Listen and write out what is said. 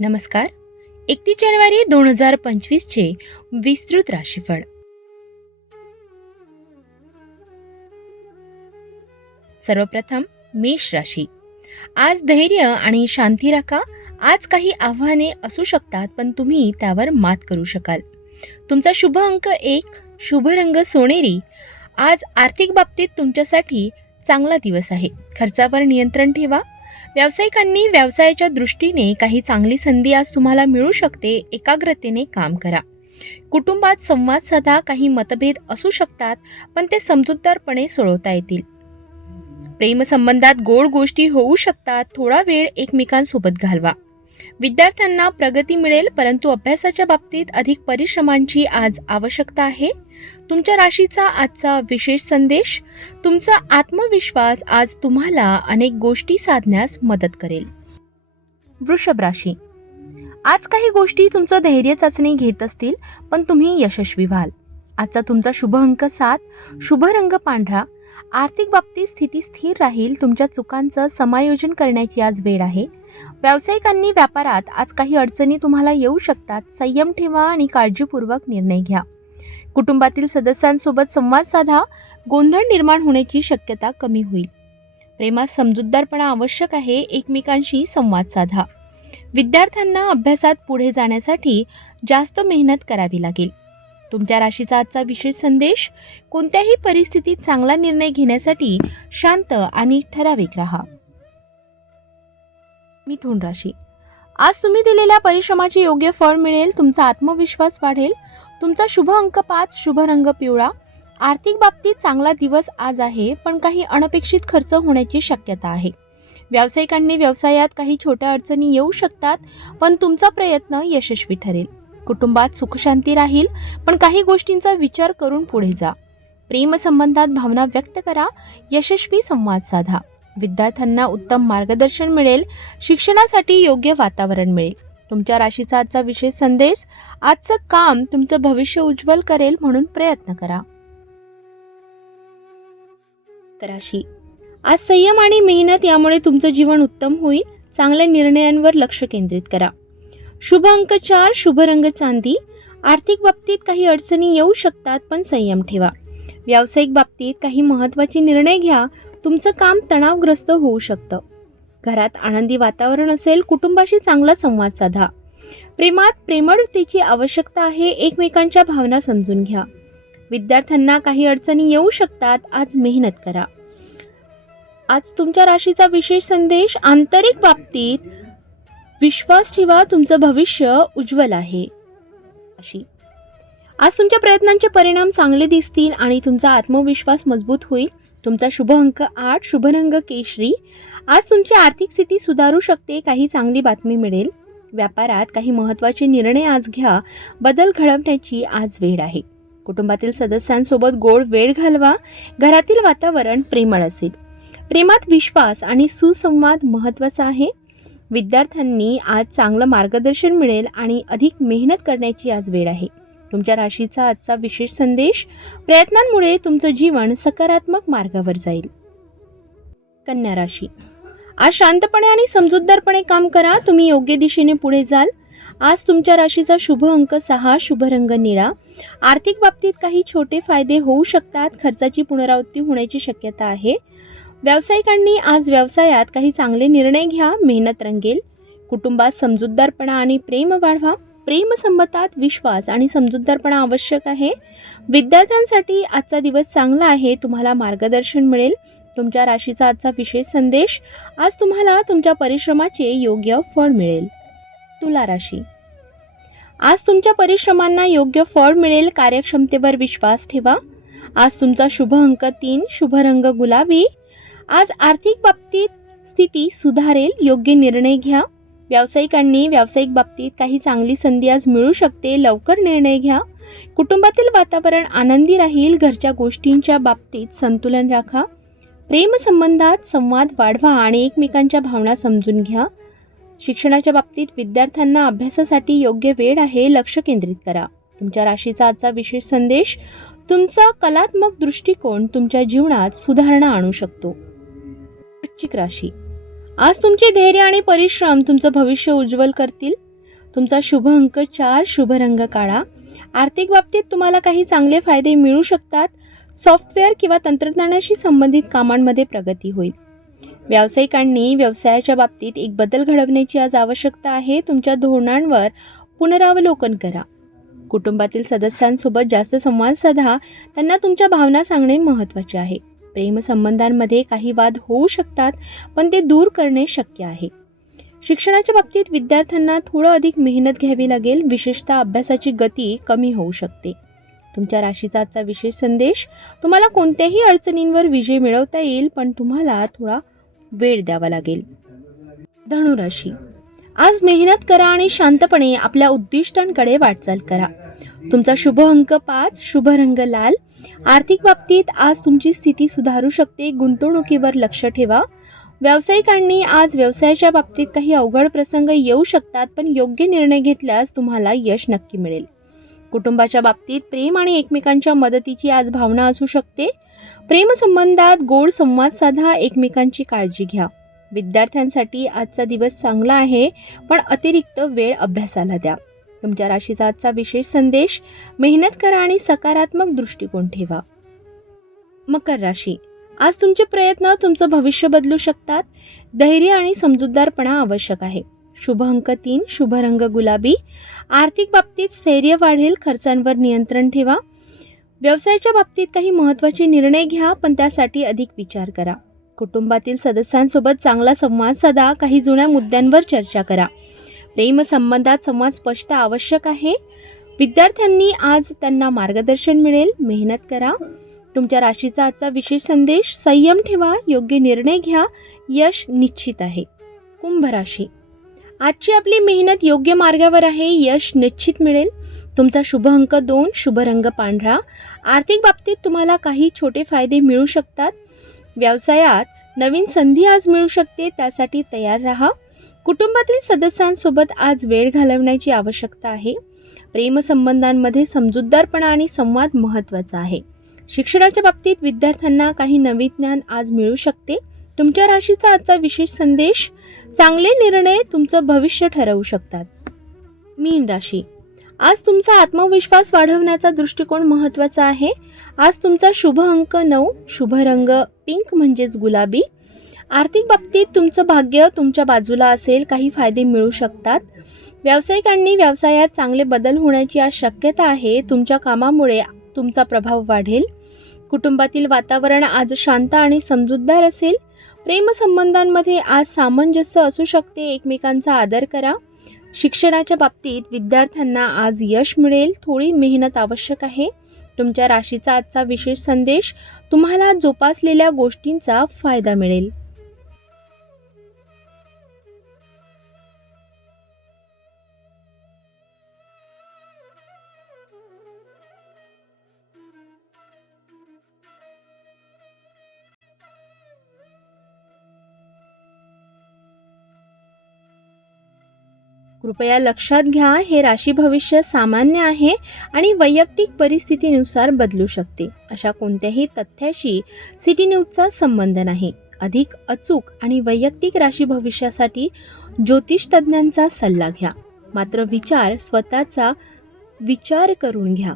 नमस्कार. 31 जानेवारी 2025 चे विस्तृत राशीफळ. सर्वप्रथम मेष राशी. आज धैर्य आणि शांती राखा. आज काही आव्हाने असू शकतात, पण तुम्ही त्यावर मात करू शकाल. तुमचा शुभ अंक 1, शुभ रंग सोनेरी. आज आर्थिक बाबतीत तुमच्यासाठी चांगला दिवस आहे. खर्चावर नियंत्रण ठेवा. व्यावसायिकांनी व्यवसायाच्या दृष्टीने काही चांगली संधी आज तुम्हाला मिळू शकते. एकाग्रतेने काम करा. कुटुंबात संवाद साधा. काही मतभेद असू शकतात, पण ते समजूतदारपणे सोडवता येतील. प्रेमसंबंधात गोड गोष्टी होऊ शकतात. थोडा वेळ एकमेकांसोबत घालवा. विद्यार्थ्यांना प्रगती मिळेल, परंतु अभ्यासाच्या बाबतीत अधिक परिश्रमांची आज आवश्यकता आहे. तुमच्या राशीचा आजचा विशेष संदेश. तुमचा आत्मविश्वास आज तुम्हाला अनेक गोष्टी साधण्यास मदत करेल. वृषभ राशी. आज काही गोष्टी तुमचं धैर्य चाचणी घेत असतील, पण तुम्ही यशस्वी व्हाल. आजचा तुमचा शुभ अंक 7, शुभ रंग पांढरा. आर्थिक बाबतीत स्थिती स्थिर राहील. तुमच्या चुकांचं समायोजन करण्याची आज वेळ आहे. व्यावसायिकांनी व्यापारात आज काही अडचणी तुम्हाला येऊ शकतात. संयम ठेवा आणि काळजीपूर्वक निर्णय घ्या. कुटुंबातील सदस्यांसोबत संवाद साधा. गोंधळ निर्माण होण्याची शक्यता कमी होईल. प्रेमात समजूतदारपणा आवश्यक आहे. एकमेकांशी संवाद साधा. विद्यार्थ्यांना अभ्यासात पुढे जाण्यासाठी जास्त मेहनत करावी लागेल. तुमच्या राशीचा आजचा विशेष संदेश. कोणत्याही परिस्थितीत चांगला निर्णय घेण्यासाठी शांत आणि ठराविक राहा. मिथुन राशी. आज तुम्ही दिलेल्या परिश्रमाचे योग्य फळ मिळेल. तुमचा आत्मविश्वास वाढेल. तुमचा शुभ अंक 5, शुभ रंग पिवळा. आर्थिक बाबतीत चांगला दिवस आज आहे, पण काही अनपेक्षित खर्च होण्याची शक्यता आहे. व्यावसायिकांनी व्यवसायात काही छोट्या अडचणी येऊ शकतात, पण तुमचा प्रयत्न यशस्वी ठरेल. कुटुंबात सुखशांती राहील, पण काही गोष्टींचा विचार करून पुढे जा. प्रेमसंबंधात भावना व्यक्त करा. यशस्वी संवाद साधा. विद्यार्थ्यांना उत्तम मार्गदर्शन मिळेल. शिक्षणासाठी योग्य वातावरण मिळेल. तुमच्या राशीचा आजचा विशेष संदेश. आजचं काम तुमचं भविष्य उज्ज्वल करेल, म्हणून प्रयत्न करा. राशी. आज संयम आणि मेहनत यामुळे तुमचं जीवन उत्तम होईल. चांगल्या निर्णयांवर लक्ष केंद्रित करा. शुभ अंक 4, शुभ रंग चांदी. आर्थिक बाबतीत काही अडचणी येऊ शकतात, पण संयम ठेवा. व्यावसायिक बाबतीत काही महत्त्वाचे निर्णय घ्या. तुमचं काम तणावग्रस्त होऊ शकतं. घरात आनंदी वातावरण असेल. कुटुंबाशी चांगला संवाद साधा. प्रेमात प्रेमळतेची आवश्यकता आहे. एकमेकांच्या भावना समजून घ्या. विद्यार्थ्यांना काही अडचणी येऊ शकतात. आज मेहनत करा. आज तुमच्या राशीचा विशेष संदेश. आंतरिक बाबतीत विश्वास ठेवा. तुमचं भविष्य उज्ज्वल आहे. आज तुमच्या प्रयत्नांचे परिणाम चांगले दिसतील आणि तुमचा आत्मविश्वास मजबूत होईल. तुमचा शुभ अंक 8, शुभ रंग केशरी. आज तुमची आर्थिक स्थिती सुधारू शकते. काही चांगली बातमी मिळेल. व्यापारात काही महत्त्वाचे निर्णय आज घ्या. बदल घडवण्याची आज वेळ आहे. कुटुंबातील सदस्यांसोबत गोड वेळ घालवा. घरातील वातावरण प्रेमळ असेल. प्रेमात विश्वास आणि सुसंवाद महत्त्वाचा आहे. विद्यार्थ्यांनी आज चांगलं मार्गदर्शन मिळेल आणि अधिक मेहनत करण्याची आज वेळ आहे. तुमच्या राशीचा आजचा विशेष संदेश. प्रयत्नांमुळे तुमचं जीवन सकारात्मक मार्गावर जाईल. कन्या राशी. आज शांतपणे आणि समजूतदारपणे काम करा. तुम्ही योग्य दिशेने पुढे जाल. आज तुमच्या राशीचा शुभ अंक 6, शुभ रंग निळा. आर्थिक बाबतीत काही छोटे फायदे होऊ शकतात. खर्चाची पुनरावृत्ती होण्याची शक्यता आहे. व्यावसायिकांनी आज व्यवसायात काही चांगले निर्णय घ्या. मेहनत रंगेल. कुटुंबात समजूतदारपणा आणि प्रेम वाढवा. प्रेमसंबंधात विश्वास आणि समजूतदारपणा आवश्यक आहे. विद्यार्थ्यांसाठी आजचा दिवस चांगला आहे. तुम्हाला मार्गदर्शन मिळेल. तुमच्या राशीचा आजचा विशेष संदेश. आज तुम्हाला तुमच्या परिश्रमाचे योग्य फळ मिळेल. तुला राशी. आज तुमच्या परिश्रमांना योग्य फळ मिळेल. कार्यक्षमतेवर विश्वास ठेवा. आज तुमचा शुभ अंक 3, शुभ रंग गुलाबी. आज आर्थिक बाबतीत स्थिती सुधारेल. योग्य निर्णय घ्या. व्यावसायिकांनी व्यावसायिक बाबतीत काही चांगली संधी आज मिळू शकते. लवकर निर्णय घ्या. कुटुंबातील वातावरण आनंदी राहील. घरच्या गोष्टींच्या बाबतीत संतुलन राखा. प्रेमसंबंधात संवाद वाढवा आणि एकमेकांच्या भावना समजून घ्या. शिक्षणाच्या बाबतीत विद्यार्थ्यांना अभ्यासासाठी योग्य वेळ आहे. लक्ष केंद्रित करा. तुमच्या राशीचा आजचा विशेष संदेश. तुमचा कलात्मक दृष्टिकोन तुमच्या जीवनात सुधारणा आणू शकतो. वृश्चिक राशी. आज तुमचे धैर्य आणि परिश्रम तुमचं भविष्य उज्ज्वल करतील. तुमचा शुभ अंक 4, शुभ रंग काळा. आर्थिक बाबतीत तुम्हाला काही चांगले फायदे मिळू शकतात. सॉफ्टवेअर किंवा तंत्रज्ञानाशी संबंधित कामांमध्ये प्रगती होईल. व्यावसायिकांनी व्यवसायाच्या बाबतीत एक बदल घडवण्याची आज आवश्यकता आहे. तुमच्या धोरणांवर पुनरावलोकन करा. कुटुंबातील सदस्यांसोबत जास्त संवाद साधा. त्यांना तुमच्या भावना सांगणे महत्त्वाचे आहे. प्रेमसंबंधांमध्ये काही वाद होऊ शकतात, पण ते दूर करणे शक्य आहे. शिक्षणाच्या बाबतीत विद्यार्थ्यांना थोडं अधिक मेहनत घ्यावी लागेल. विशेषतः अभ्यासाची गती कमी होऊ शकते. तुमच्या राशीचा आजचा विशेष संदेश: तुम्हाला कोणत्याही अडचणींवर विजय मिळवता येईल, पण तुम्हाला थोडा वेळ द्यावा लागेल. धनुराशी: आज मेहनत करा आणि शांतपणे आपल्या उद्दिष्टांकडे वाटचाल करा. तुमचा शुभ अंक 5, शुभ रंग लाल. आर्थिक बाबतीत आज तुमची स्थिती सुधारू शकते. गुंतवणुकीवर लक्ष ठेवा. व्यावसायिकांनी आज व्यवसायाच्या बाबतीत काही अवघड प्रसंग येऊ शकतात, पण योग्य निर्णय घेतल्यास तुम्हाला यश नक्की मिळेल. कुटुंबाच्या बाबतीत प्रेम आणि एकमेकांच्या मदतीची आज भावना असू शकते. प्रेमसंबंधात गोड संवाद साधा. एकमेकांची काळजी घ्या. विद्यार्थ्यांसाठी आजचा दिवस चांगला आहे, पण अतिरिक्त वेळ अभ्यासाला द्या. तुमच्या राशीचा आजचा विशेष संदेश: मेहनत करा आणि सकारात्मक दृष्टिकोन ठेवा. मकर राशी: आज तुमचे प्रयत्न तुमचं भविष्य बदलू शकतात. धैर्य आणि समजूतदारपणा आवश्यक आहे. शुभ अंक 3, शुभ रंग गुलाबी. आर्थिक बाबतीत स्थैर्य वाढेल. खर्चांवर नियंत्रण ठेवा. व्यवसायाच्या बाबतीत काही महत्त्वाचे निर्णय घ्या, पण त्यासाठी अधिक विचार करा. कुटुंबातील सदस्यांसोबत चांगला संवाद साधा. काही जुन्या मुद्द्यांवर चर्चा करा. प्रेमसंबंधात संवाद स्पष्ट आवश्यक आहे. विद्यार्थ्यांनी आज त्यांना मार्गदर्शन मिळेल. मेहनत करा. तुमच्या राशीचा आजचा विशेष संदेश: संयम ठेवा. योग्य निर्णय घ्या. यश निश्चित आहे. कुंभ राशी: आजची आपली मेहनत योग्य मार्गावर आहे. यश निश्चित मिळेल. तुमचा शुभ अंक 2, शुभ रंग पांढरा. आर्थिक बाबतीत तुम्हाला काही छोटे फायदे मिळू शकतात. व्यवसायात नवीन संधी आज मिळू शकते, त्यासाठी तयार राहा. कुटुंबातील सदस्यांसोबत आज वेळ घालवण्याची आवश्यकता आहे. प्रेमसंबंधांमध्ये समजूतदारपणा आणि संवाद महत्त्वाचा आहे. शिक्षणाच्या बाबतीत विद्यार्थ्यांना काही नवीन ज्ञान आज मिळू शकते. तुमच्या राशीचा आजचा विशेष संदेश: चांगले निर्णय तुमचं भविष्य ठरवू शकतात. मीन राशी: आज तुमचा आत्मविश्वास वाढवण्याचा दृष्टिकोन महत्त्वाचा आहे. आज तुमचा शुभ अंक 9, शुभ रंग पिंक म्हणजेच गुलाबी. आर्थिक बाबतीत तुमचं भाग्य तुमच्या बाजूला असेल. काही फायदे मिळू शकतात. व्यावसायिकांनी व्यवसायात चांगले बदल होण्याची आज शक्यता आहे. तुमच्या कामामुळे तुमचा प्रभाव वाढेल. कुटुंबातील वातावरण आज शांत आणि समजूतदार असेल. प्रेमसंबंधांमध्ये आज सामंजस्य असू शकते. एकमेकांचा आदर करा. शिक्षणाच्या बाबतीत विद्यार्थ्यांना आज यश मिळेल. थोडी मेहनत आवश्यक आहे. तुमच्या राशीचा आजचा विशेष संदेश: तुम्हाला जोपासलेल्या गोष्टींचा फायदा मिळेल. कृपया लक्षात घ्या, हे राशी भविष्य सामान्य आहे आणि वैयक्तिक परिस्थितीनुसार बदलू शकते. अशा कोणत्याही तथ्याशी सिटी न्यूजचा संबंध नाही. अधिक अचूक आणि वैयक्तिक राशी भविष्यासाठी ज्योतिष तज्ज्ञांचा सल्ला घ्या. मात्र स्वतःचा विचार करून घ्या.